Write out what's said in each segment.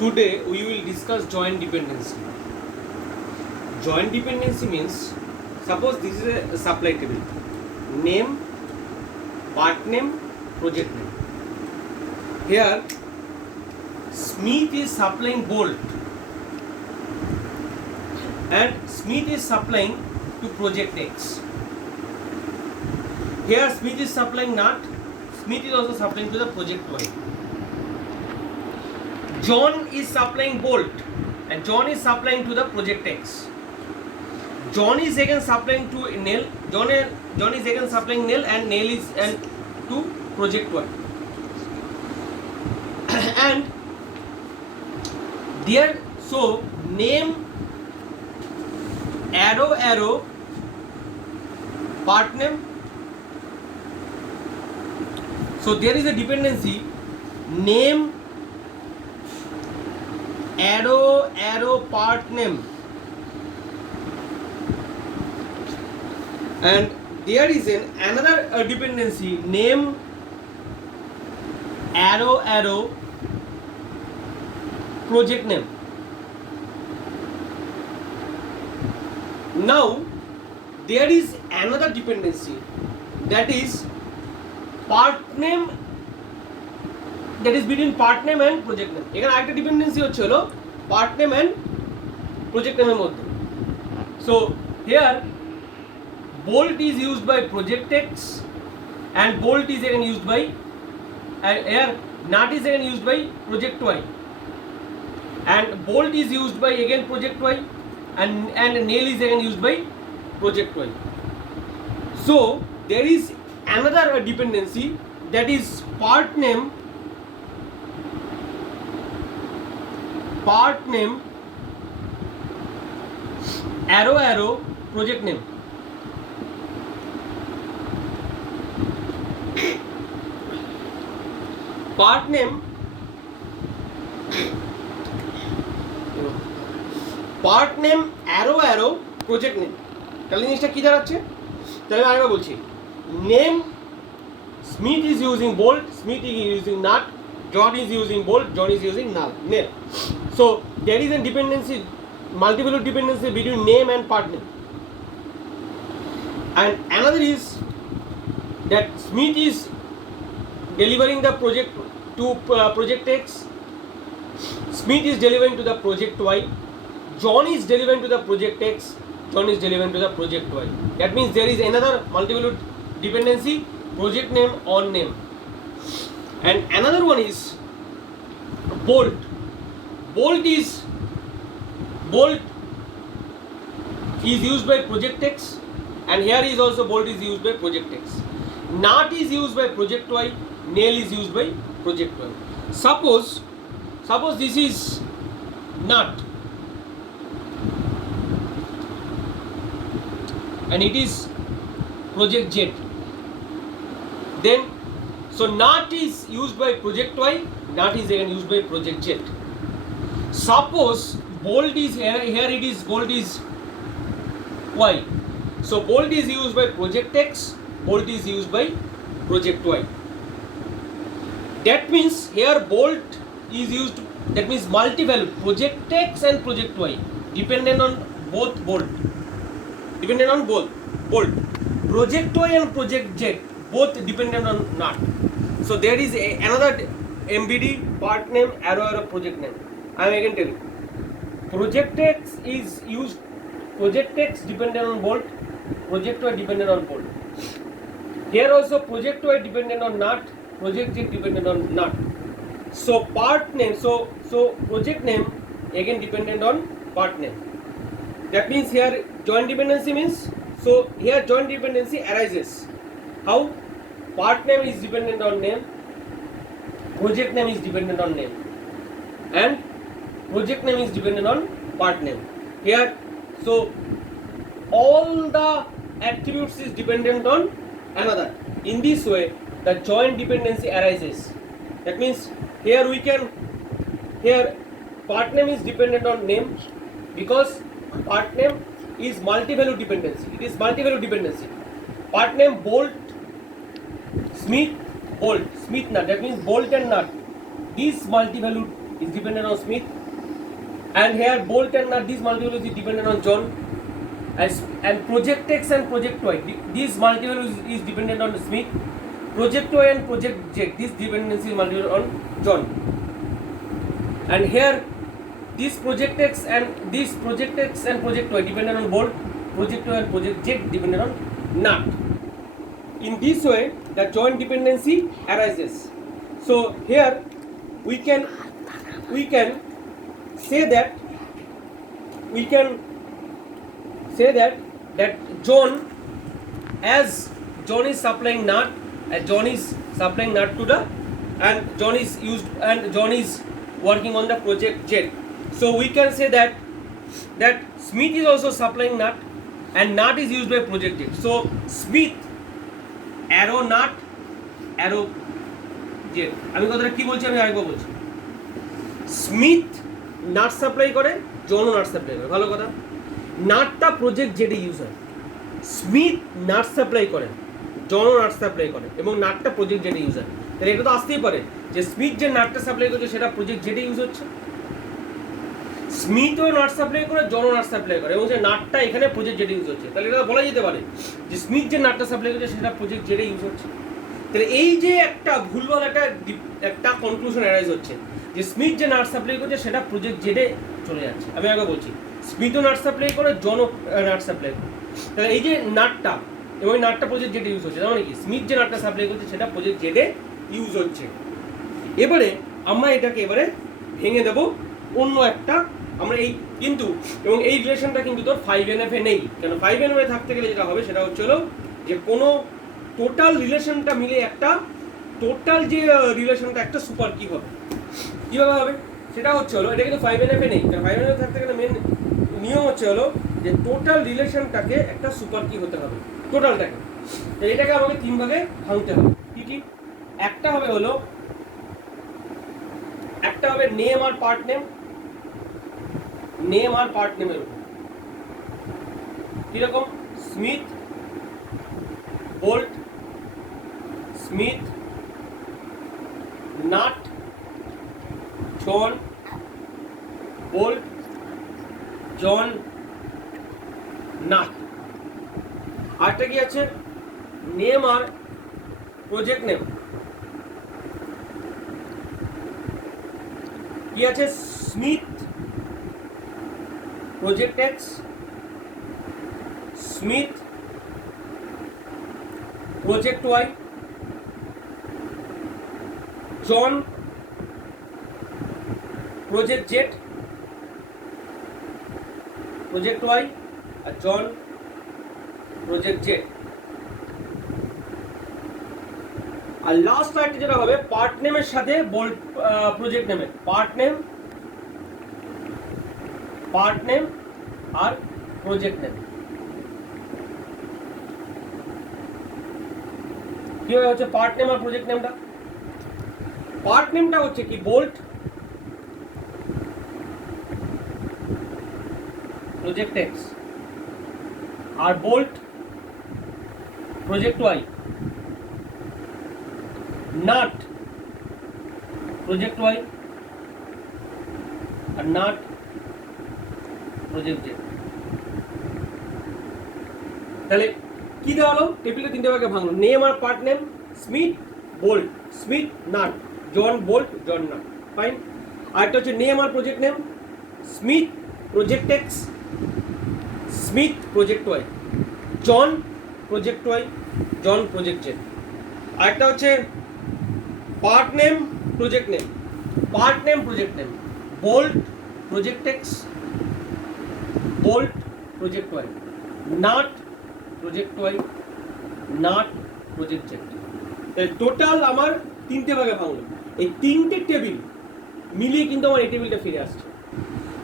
Today we will discuss joint dependency. Joint dependency means, suppose this is a supply table. Name, part name, project name. Here Smith is supplying bolt and Smith is supplying to project X. Here Smith is supplying nut, Smith is also supplying to the project Y. John is supplying bolt and John is supplying to the project X. John is again supplying to nail. John is again supplying nail and nail is to project Y. And there, so name arrow part name. So there is a dependency name arrow part name, and there is another dependency name arrow project name. Now there is another dependency, that is part name, that is between part name and project name. এখানে আরেকটা dependency হচ্ছে হলো part name and project name এর মধ্যে. So here bolt is used by project X and bolt is again used by here nut is again used by project Y and bolt is used by again project Y and nail is again used by project Y. So there is another dependency, that is part name arrow project name. Part name arrow project name. তাহলে জিনিসটা কি দাঁড়াচ্ছে? তাহলে আমি আরেকবার বলছি, name Smith is using bolt, Smith is using nut, John is using bolt, John is using nail. So there is a dependency, multiple dependency between name and part name. And another is that Smith is delivering the project to project X, Smith is delivering to the project Y, John is delivering to the project X, John is delivering to the project Y. That means there is another multiple dependency, project name on name. And another one is bolt. Bolt is used by project X, and here is also bolt is used by project X. Nut is used by project Y, nail is used by project Y. Suppose this is nut and it is project Z. Then so nut is used by project Y, nut is again used by project Z. Suppose bolt is here it is bolt is Y. So bolt is used by project X, bolt is used by project Y. That means here bolt is used, that means multi-value project X and project Y, dependent on both bolt. Project Y and project Z both dependent on nut. So there is another MBD part name arrow project name. I am again telling, project X is used, project X dependent on bolt, project Y dependent on bolt. Here also project Y dependent on nut, project Z dependent on nut. So part name, so project name again dependent on part name. That means here joint dependency means, so here joint dependency arises. How? Part name is dependent on name, project name is dependent on name, and project name is dependent on part name. Here, so all the attributes is dependent on another. In this way, the joint dependency arises. That means here part name is dependent on name, because part name is multi-value dependency. It is multi-value dependency. Part name bolt, Smith, bolt, Smith nut. That means bolt and nut. These multi-value is dependent on Smith, and here bolt and nut, this multiple is dependent on John, and project X and project Y, this multiple is dependent on Smith. Project Y and project Z, this dependency is multiple on John, and here this project X and project Y dependent on bolt, project Y and project Z dependent on nut. In this way, the joint dependency arises. So here we can say that John, as John is supplying nut, to the, and John is working on the project Z. So we can say that Smith is also supplying nut, and nut is used by project Z. So Smith arrow nut arrow Z. আমি কথাটা কি বলছি, আমি আরেকবার বলছি। Smith nut supply করে, জন nut supply করে, ভালো কথা। নাটটা প্রজেক্ট জেডে ইউজ হয়। স্মিথ নাট সাপ্লাই করে, জন নাট সাপ্লাই করে, এবং নাটটা প্রজেক্ট জেডে ইউজ হয়। তাহলে এটা তো আসতেই পারে যে স্মিথ যে নাটটা সাপ্লাই করছে সেটা প্রজেক্ট জেডে ইউজ হচ্ছে, স্মিথও নাট সাপ্লাই করে, জন নাট সাপ্লাই করে, এবং সেই নাটটা এখানে প্রজেক্ট জেডে ইউজ হচ্ছে। তাহলে এটা বলা যেতে পারে যে স্মিথ যে নাটটা সাপ্লাই করছে সেটা প্রজেক্ট জেডে ইউজ হচ্ছে। তাহলে এই যে একটা ভুলভাল একটা কনক্লুশন অ্যারাইজ হচ্ছে যে স্মিথ যে নাট সাপ্লাই করছে সেটা প্রজেক্ট জেডে চলে যাচ্ছে। আমি আগে বলছি স্মিথও নাট সাপ্লাই করে, জনও নাট সাপ্লাই করে। তাহলে এই যে নাটটা এবং এই নাটটা প্রজেক্ট জেডে ইউজ হচ্ছে, তার মানে কি স্মিথ যে নাটটা সাপ্লাই করছে সেটা প্রজেক্ট জেডে ইউজ হচ্ছে। এবারে আমরা এটাকে ভেঙে দেবো অন্য একটা, আমরা এই কিন্তু, এবং এই রিলেশনটা কিন্তু তোর 5NF এ নেই। কেন 5NF এ থাকতে গেলে যেটা হবে সেটা হচ্ছে যে কোনো টোটাল রিলেশনটা মিলে একটা টোটাল যে রিলেশনটা একটা সুপার কি হবে, কীভাবে হবে সেটা হচ্ছে এটা কিন্তু 5NF এ নেই। কারণ 5NF এ থাকতে গেলে মেন নিয়ম হচ্ছে যে টোটাল রিলেশনটাকে একটা সুপার কি হতে হবে, টোটালটাকে। এটাকে আমাকে 3 ভাগে ভাঙতে হবে। কি কি? একটা হবে নেম আর পার্ট নেমের উপর। কিরকম? Smith bolt, Smith nut, John bolt, John nut. আরেকটা কি আছে? নেম আর প্রজেক্ট নেম। কি আছে? Smith project X, Smith project Y, John project Z, project Y, আর জন প্রজেক্ট জেড। আর লাস্ট একটা যেটা হবে পার্ট নেমের সাথে বোল্ট প্রজেক্ট নেমের, পার্ট নেম আর প্রজেক্ট নেম। কি হচ্ছে পার্ট নেম আর প্রজেক্ট নেমটা? পার্ট নেমটা হচ্ছে কি বোল্ট প্রজেক্ট এক্স, আর bolt project Y, nut project Y, আর নাট প্রজেক্ট জেড। তাহলে কি দেওয়া হলো? টেবিলটা 3টে ভাগে ভাঙলো। নেম আর part name, Smith bolt, Smith nut, John bolt, John nut. Fine. আরেকটা হচ্ছে নেম আর project name, Smith project X, Smith project Y, John project Y, John project Z. আরেকটা হচ্ছে part name project name, project name, bolt project X, bolt project Y, nut project Y, nut project Z. Total আমার 3টে ভাগে ভাঙলো। এই 3টে table মিলিয়ে কিন্তু আমার এই টেবিলটা ফিরে আসছে।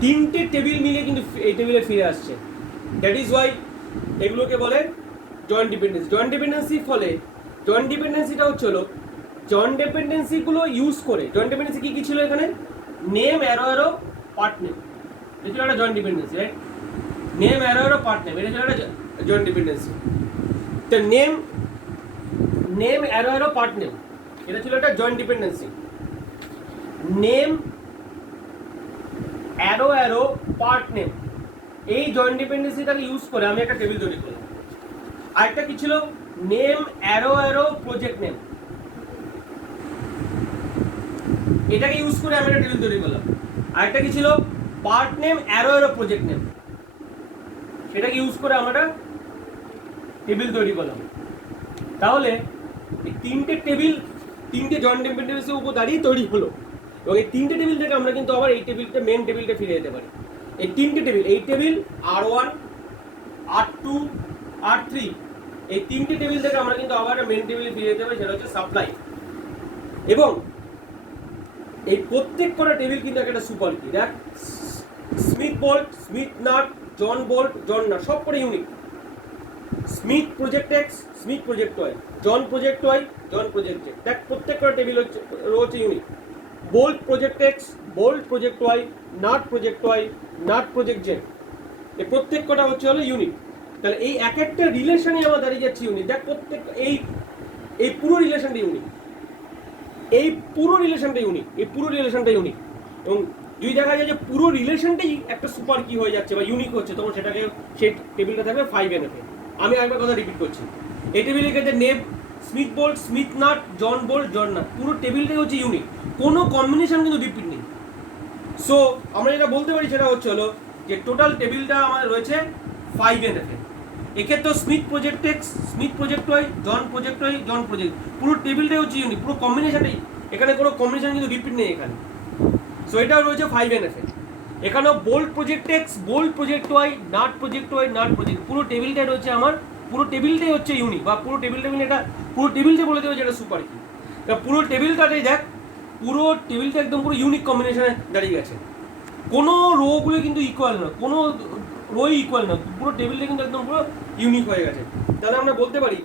3টে টেবিল মিলিয়ে কিন্তু এই টেবিলে ফিরে আসছে। দ্যাট ইজ ওয়াই এগুলোকে বলে জয়েন্ট ডিপেন্ডেন্সি। জয়েন্ট ডিপেন্ডেন্সির ফলে জয়েন্ট ডিপেন্ডেন্সিটা হচ্ছিল জয়েন্ট ডিপেন্ডেন্সিগুলো ইউজ করে। জয়েন্ট ডিপেন্ডেন্সি কি ছিল এখানে? নেম অ্যারো পার্ট নেম, এটা ছিল একটা joint dependency, right? Name arrow part name, এটা ছিল একটা জয়েন্ট ডিপেন্ডেন্সি। তো নেম অ্যারো পার্ট নেম, এটা ছিল একটা joint dependency. Name arrow arrow part name, এই জয়েন্ট ডিপেন্ডেন্সিটাকে ইউজ করে আমি একটা টেবিল তৈরি করলাম। আরেকটা কি ছিল, name arrow arrow project name, এটাকে ইউজ করে আমি একটা টেবিল তৈরি করলাম। আরেকটা কি ছিল, part name arrow arrow project name, সেটাকে ইউজ করে আমরা টেবিল তৈরি করলাম। তাহলে এই তিনটে টেবিল তিনটে জয়েন্ট ডিপেন্ডেন্সির উপর দাঁড়িয়ে তৈরি হলো, এবং এই তিনটে টেবিল থেকে আমরা কিন্তু আবার এই টেবিলটা মেন টেবিলটা ফিরে যেতে পারি। এই তিনটে টেবিল, এই টেবিল R1 R2 R3, এই তিনটে টেবিল থেকে আমরা কিন্তু আবার মেন টেবিলে ফিরে যেতে পারি, সেটা হচ্ছে সাপ্লাই। এবং এই প্রত্যেক কটা টেবিল কিন্তু একটা সুপার কি, দেখ Smith bolt, Smith nut, John bolt, John nut, সব করে unique. Smith project X, Smith project Y, John project Y, John project Z, দেখ প্রত্যেক কটা টেবিল হচ্ছে unique. Bolt project X, bolt project Y, nut project Y, nut project Z, এই প্রত্যেক কটা হলো ইউনিক। তাহলে এই এক একটা রিলেশনই আমার দাঁড়িয়ে যাচ্ছে ইউনিক। দেখ প্রত্যেক এই পুরো রিলেশনটা ইউনিক, এই পুরো রিলেশনটা ইউনিক, এই পুরো রিলেশনটা ইউনিক। এবং যদি দেখা যায় যে পুরো রিলেশনটাই একটা সুপার কি হয়ে যাচ্ছে বা ইউনিক হচ্ছে, তখন সেটাকে সেই টেবিলটা থাকবে 5NF। আমি আরেকবার কথা রিপিট করছি, এই টেবিলের ক্ষেত্রে name Smith bolt, Smith nut, John bolt, John nut, পুরো টেবিলটাই হচ্ছে ইউনিক, কোনো কম্বিনেশন কিন্তু রিপিট নেই। সো আমরা যেটা বলতে পারি সেটা হলো যে টোটাল টেবিলটা আমাদের রয়েছে 5NF। এক্ষেত্রে Smith project X, Smith project Y, John project Y, John project, পুরো টেবিলটাই হচ্ছে ইউনিক, পুরো কম্বিনেশনটাই, এখানে কোনো কম্বিনেশন কিন্তু রিপিট নেই এখানে। সো এটাও রয়েছে 5NF। এখানেও bolt project X, bolt project Y, nut project Y, nut project, পুরো টেবিলটাই রয়েছে আমার, পুরো টেবিলটাই হচ্ছে ইউনিক, বা পুরো টেবিলটা মিলে এটা পুরো টেবিলটা বলে দেবে যেটা সুপার কি। পুরো টেবিলটাতেই দেখ, পুরো টেবিলটা একদম পুরো ইউনিক কম্বিনেশনে দাঁড়িয়ে গেছে, কোনো রোগুলো কিন্তু ইকুয়াল না, কোনো রোই ইকুয়াল না, পুরো টেবিলটা কিন্তু একদম পুরো ইউনিক হয়ে গেছে। তাহলে আমরা বলতে পারি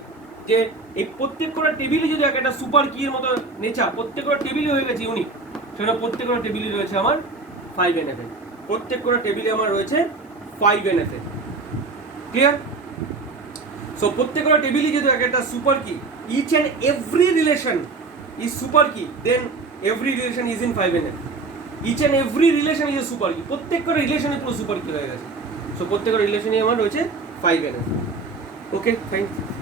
যে এই প্রত্যেক কটা টেবিলই যদি একটা সুপার কি এর মতো নেচার, প্রত্যেক কটা টেবিলই হয়ে গেছে ইউনিক, সেটা প্রত্যেক কটা টেবিলই রয়েছে আমার 5NF। প্রত্যেক কটা টেবিলে আমার রয়েছে 5NF। ক্লিয়ার? সো প্রত্যেক কটা টেবিলই যদি একটা super key, each and every relation is super key, then every relation is in 5NF। Each and every relation is a super key, প্রত্যেকটা রিলেশনে পুরো সুপার কি হয়ে গেছে। সো প্রত্যেকটা রিলেশনই আমার রয়েছে 5NF। Okay, thank you.